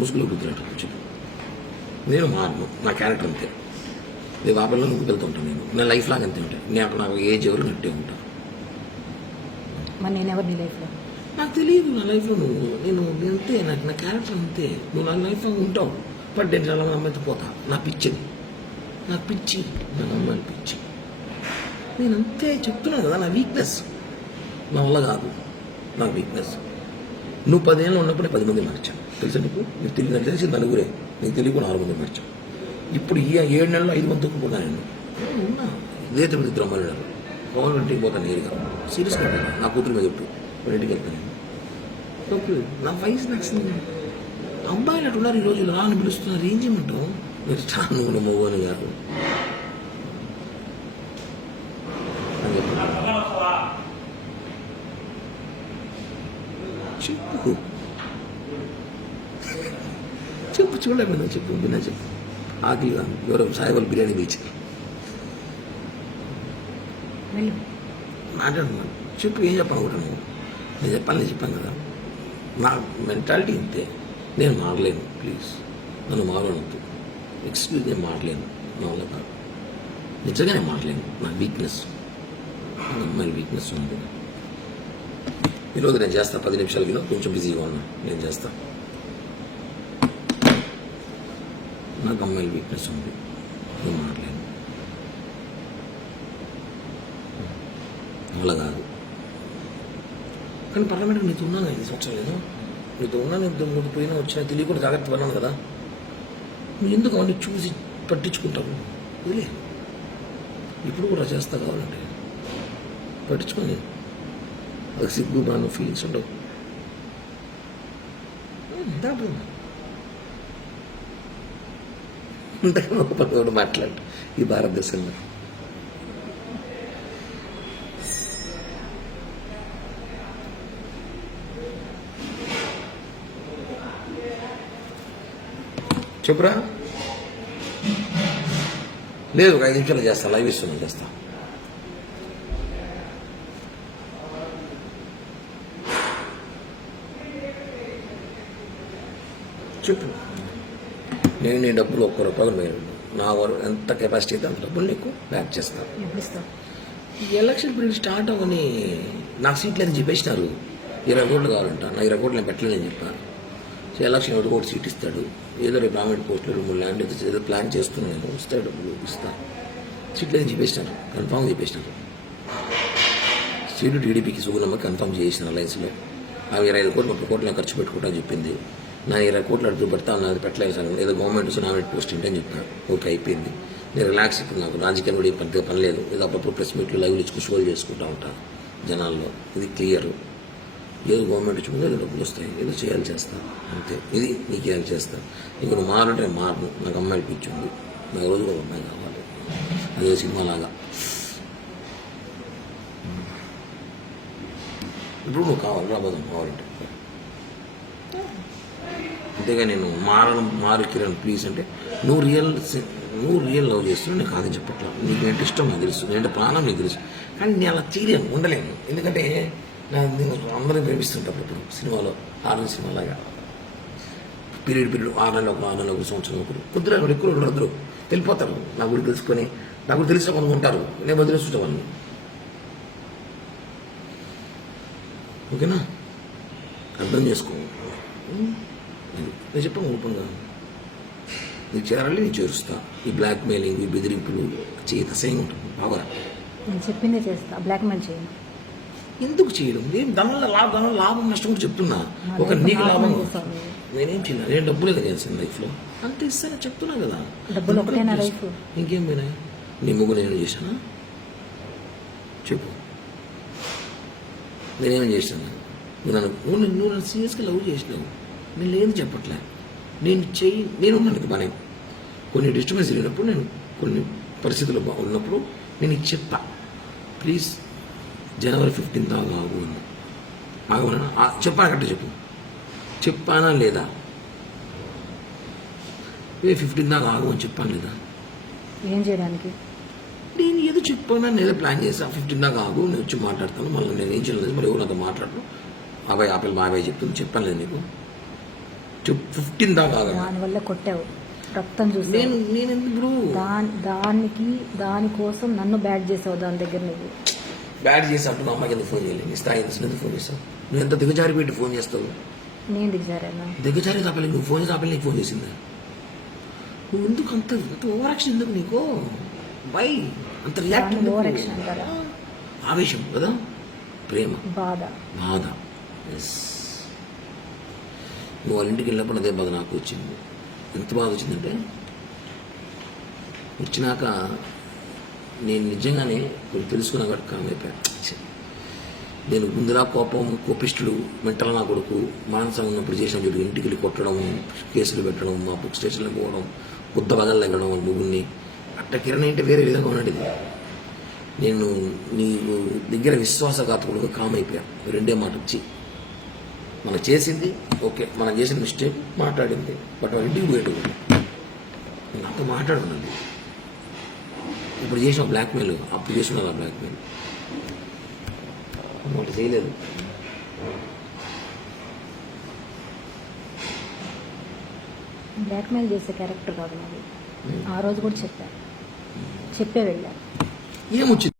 ముసుగులో గుర్తున్నట్టు చెప్పు నేను మారను నా క్యారెక్టర్ అంతే. నేను ఆ పిల్లలు నువ్వు వెళ్తుంటాను నేను. నా లైఫ్ లాగా అంతే ఉంటాను నేను నాకు ఏజ్ ఎవరు నట్టే ఉంటా. మరి నేను ఎవరు నీ లైఫ్లో నాకు తెలియదు నా లైఫ్లో నువ్వు. నేను అంతే. నాకు నా క్యారెక్టర్ అంతే. నువ్వు నా లైఫ్లో ఉంటావు. బట్ నేను చాలా అమ్మాయితో పోతా. నా పిచ్చిది నాకు పిచ్చి. నా అమ్మాయిని పిచ్చి. నేను అంతే చెప్తున్నాను కదా నా వీక్నెస్ నా వల్ల కాదు. నా వీక్నెస్ నువ్వు పదేళ్ళు ఉన్నప్పుడే పది మంది మార్చావు. తెలుసా నీకు? నీకు తెలియదు నాకు తెలిసి నలుగురే. నీకు తెలియకుండా ఆరు మంది మార్చావు ఇప్పుడు ఈ ఏడు నెలలు ఐదు మంది తొక్కుపోతా నేను. ఉన్నా. ఇదే తొమ్మిది ఇద్దరు అమ్మాయిలు ఉన్నారు. ఇంటికి పోతాను నేరుగా. సీరియస్గా ఉంటాను. నా కూతురు మీద చెప్పు. వాళ్ళ ఇంటికి వెళ్తాను ఓకే తప్పు నా వయసు నచ్చింది. అబ్బాయిలు అటు ఉన్నారు ఈ రోజులు అని పిలుస్తున్నారు. ఏం చేయమంటావు? మీరు చాలా నువ్వు గారు. అని చెప్పు. చెప్పు చూడలేమన్నా చెప్పు విన్నా చెప్పు. ఆకలి ఎవరో సాయిబాబు బిర్యానీ బీచ్ మాట్లాడుతున్నాను చెప్పు ఏం చెప్పాలనుకుంటున్నాను నేను చెప్పాలి నేను చెప్పాను కదా. నా మెంటాలిటీ ఇంతే. నేను మారలేను ప్లీజ్. నన్ను మారవద్దు. ఎక్స్క్యూజ్ నేను మారలేను. నా వల్ల కాదు. నిజంగా నేను మారలేను. నా వీక్నెస్ నా అమ్మాయి వీక్నెస్ ఉంది. ఈరోజు నేను చేస్తా పది నిమిషాలకి కొంచెం బిజీగా ఉన్నా. నేను చేస్తా. నాకు అమ్మాయిలు వీక్నెస్ ఉంది. నేను మారలేను అలా కాదు. కానీ పార్లమెంట్కి నీతో ఉన్నాను ఐదు సంవత్సరాలు నేను నీతో ఉన్నాను నీతో ముందు పోయినా వచ్చినా తెలియకుండా జాగ్రత్త పడినాను కదా. నువ్వు ఎందుకు అవన్నీ చూసి పట్టించుకుంటావు? వదిలే. ఇప్పుడు కూడా చేస్తా కావాలంటే. పట్టించుకొని అది సిగ్గు బాను ఫీలింగ్స్ ఉండవు. దాపు అంతకన్నా ఒక పని మాట్లాడు. ఈ భారతదేశంలో. చెప్పురా? లేదు ఒక ఐదు నిమిషాలు చేస్తా లైవ్ ఇస్తున్నాను చేస్తా. చెప్పు. నేను నీ డబ్బులు ఒక్క రూపాయలు వేయను నా వరకు ఎంత కెపాసిటీ అయితే అంత డబ్బులు నీకు బ్యాక్ చేస్తాను ఈ ఎలక్షన్ పీరియడ్ స్టార్ట్ అవ్వని నాకు సీట్లు అని చెప్పేసినారు. ఇరవై కోట్లు కావాలంట. నా ఇరవై కోట్లు నేను పెట్టలేదని చెప్పాను సో ఎలక్షన్ ఒకటి కోటి సీట్ ఇస్తాడు. ఏదో రేపు ప్రామిట్ పోస్టులు రెండు మూడు ల్యాండ్ ఏదో ఏదో ప్లాన్ చేస్తున్నాను నేను. వస్తాడు డబ్బులు ఇస్తాను సీట్లు అని చెప్పేసినారు. కన్ఫామ్ చెప్పేసినారు. సీటు టీడీపీకి సుగుణమ్మ కన్ఫామ్ చేసిన అలయన్స్లో అవి ఇరవై ఐదు కోట్లు ముప్పై కోట్లు నేను ఖర్చు పెట్టుకుంటా చెప్పింది. నా ఇరవై కోట్లు అడుగు పెడతా నాది పెట్టలేదు సార్ ఏదో గవర్నమెంట్ నామినేట్ పోస్ట్ అని చెప్పాను ఓకే అయిపోయింది. నేను రిలాక్స్ ఇప్పుడు నాకు రాజకీయం కూడా పెద్దగా పని లేదు. ఏదో అప్పుడప్పుడు ప్రెస్ మీట్లు లైవ్లు ఇచ్చుకు షోలు చేసుకుంటా ఉంటాను జనాల్లో. ఇది క్లియర్ ఏదో గవర్నమెంట్ ఇచ్చుకుంటే ఏదో డబ్బులు వస్తాయి. ఏదో చేయాలి చేస్తాను అంతే. ఇది నీకు చేయాలి చేస్తాను ఇంక నువ్వు మారంటే నేను మారను. నాకు అమ్మాయి పిచ్చింది నాకు రోజు ఒక అమ్మాయి కావాలి. అదే సినిమా లాగా. ఇప్పుడు నువ్వు కావాలి? రాబోదాం. కావాలంటే. అంతేగా నేను మారడం మారు కిరణ్ ప్లీజ్ అంటే నువ్వు రియల్ నువ్వు రియల్ లవ్ చేస్తున్నావు నేను కాదని చెప్పట్లా. నీకు ఏంటి ఇష్టం నాకు తెలుసు. నేనంటే ప్రాణం నీకు తెలుసు. కానీ నేను అలా చేయలేను ఉండలేను. ఎందుకంటే నేను అందరూ ప్రేమిస్తుంటారు ఇప్పుడు సినిమాలో ఆరు సినిమాలాగా. పీరియడ్ పీరియడ్ ఆరు నెలలు ఒక ఆరు నెలలు ఒక సంవత్సరం ఒకరు. కొద్దిగా ఎక్కువ ఒకరు అందరూ వెళ్ళిపోతారు. నా గురి తెలుసుకొని నా గురి తెలిసిన కొంత ఉంటారు. నేను వదిలేస్తుంటా వాళ్ళని ఓకేనా? అర్థం చేసుకో. నేను చెప్పాను ఓపెన్గా. నీకు చేరాలి నేను చేరుస్తా. ఈ బ్లాక్ మెయిలింగ్ ఈ బెదిరింపులు చేయత అసహ్యంగా ఉంటుంది బాగా నేను చెప్పిందే చేస్తా బ్లాక్మెయిల్ చేయను. ఎందుకు చేయడం? నేను దానివల్ల లాభం దానివల్ల లాభం నష్టం కూడా చెప్తున్నా. ఒక నీకు లాభం. నేనేం చేయలే నేను డబ్బులే చేస్తాను లైఫ్లో. అంత ఇస్తాను చెప్తున్నా కదా. డబ్బులు ఒకటేనా లైఫ్? ఇంకేం పోయినాయి? నీ ముగ్గు నేను చేశానా? చెప్పు. నేనేం చేశాను? నువ్వు నన్ను- నువ్వు నన్ను సీరియస్గా లవ్ చేసినావు. నేను లేదు చెప్పట్లే. నేను చెయ్యి నేను ఉన్నాను బానే కొన్ని డిస్టర్బెన్స్ జరిగినప్పుడు నేను కొన్ని పరిస్థితులు బా- ఉన్నప్పుడు నేను చెప్పా. ప్లీజ్ జనవరి ఫిఫ్టీన్ దాకా ఆగు అని ఆగమన్నా? చెప్పాను కరెక్ట్ చెప్పు. చెప్పానా లేదా? ఏ ఫిఫ్టీన్ దాకా ఆగు అని చెప్పాను లేదా? ఏం చేయడానికి? నేను ఏదో చెప్పాను నేను ఏదో ప్లాన్ చేశాను ఫిఫ్టీన్ దాకా ఆగు నేను వచ్చి మాట్లాడతాను. మళ్ళీ నేను ఏం చేయలేదు మరి ఎవరు నాతో మాట్లాడను అబ్బాయి ఆపిల్ మా అబ్బాయి చెప్తుంది చెప్పాను లేదు నీకు. ఫిఫ్టీన్ దాకా. దానివల్ల కొట్టావు. రక్తం చూసి నేను నేను దాని దానికి దానికోసం నన్ను బ్యాట్ చేసావు దాని దగ్గర నువ్వు. బ్యాడ్ చేసి అప్పుడు మా అమ్మకి ఎందుకు ఫోన్ చేయలేదు? నీ స్థాయి ఎందుకు ఫోన్ చేస్తావు నువ్వు ఎంత దిగజారి పెట్టి ఫోన్ చేస్తావు? నేను దిగజారాను? దిగజారి తప్పలే నువ్వు ఫోన్ నీకు ఫోన్ చేసిందా. నువ్వు ఎందుకు అంత అంత ఓవర్ యాక్షన్ ఎందుకు నీకు? బై అంత రియాక్ట్ దాన్ని ఓవర్ యాక్షన్ అంటారా? ఆవేశం కదా? ప్రేమ. బాధ. బాధ. ఎస్ నువ్వు వాళ్ళ ఇంటికి వెళ్ళినప్పుడు అదే బాధ నాకు వచ్చింది. ఎంత బాధ వచ్చిందంటే వచ్చినాక నేను నిజంగానే కొన్ని తెలుసుకున్నా కాబట్టి నేను ముందులా కోపం కోపిష్ఠుడు మెంటల్ నా కొడుకు మానసం ఉన్నప్పుడు చేసిన చూడు ఇంటికి వెళ్ళి కొట్టడం కేసులు పెట్టడం మా బుక్ స్టేషన్లో పోవడం బుద్ధ బగలు తగ్గడం వాళ్ళ ముగ్గురిని. అట్ట కిరణ్ అంటే వేరే విధంగా ఉన్నది. నేను నీకు దగ్గర విశ్వాసఘాతకుడుగా కామ్ అయిపోయాను రెండే మాట వచ్చి మనం చేసింది ఓకే మనం చేసిన మిస్టేక్ మాట్లాడింది బట్ వాళ్ళ ఇంటికి పోయేటప్పుడు నేను అంత మాట్లాడున్నాను ఇప్పుడు చేసిన బ్లాక్మెయిల్ అప్పుడు చేసిన బ్లాక్మెయిల్ ఒకటి చేయలేదు. బ్లాక్మెయిల్ చేసే క్యారెక్టర్ కాదు నాది ఆ రోజు కూడా చెప్పా చెప్పే వెళ్ళా ఏమొచ్చింది?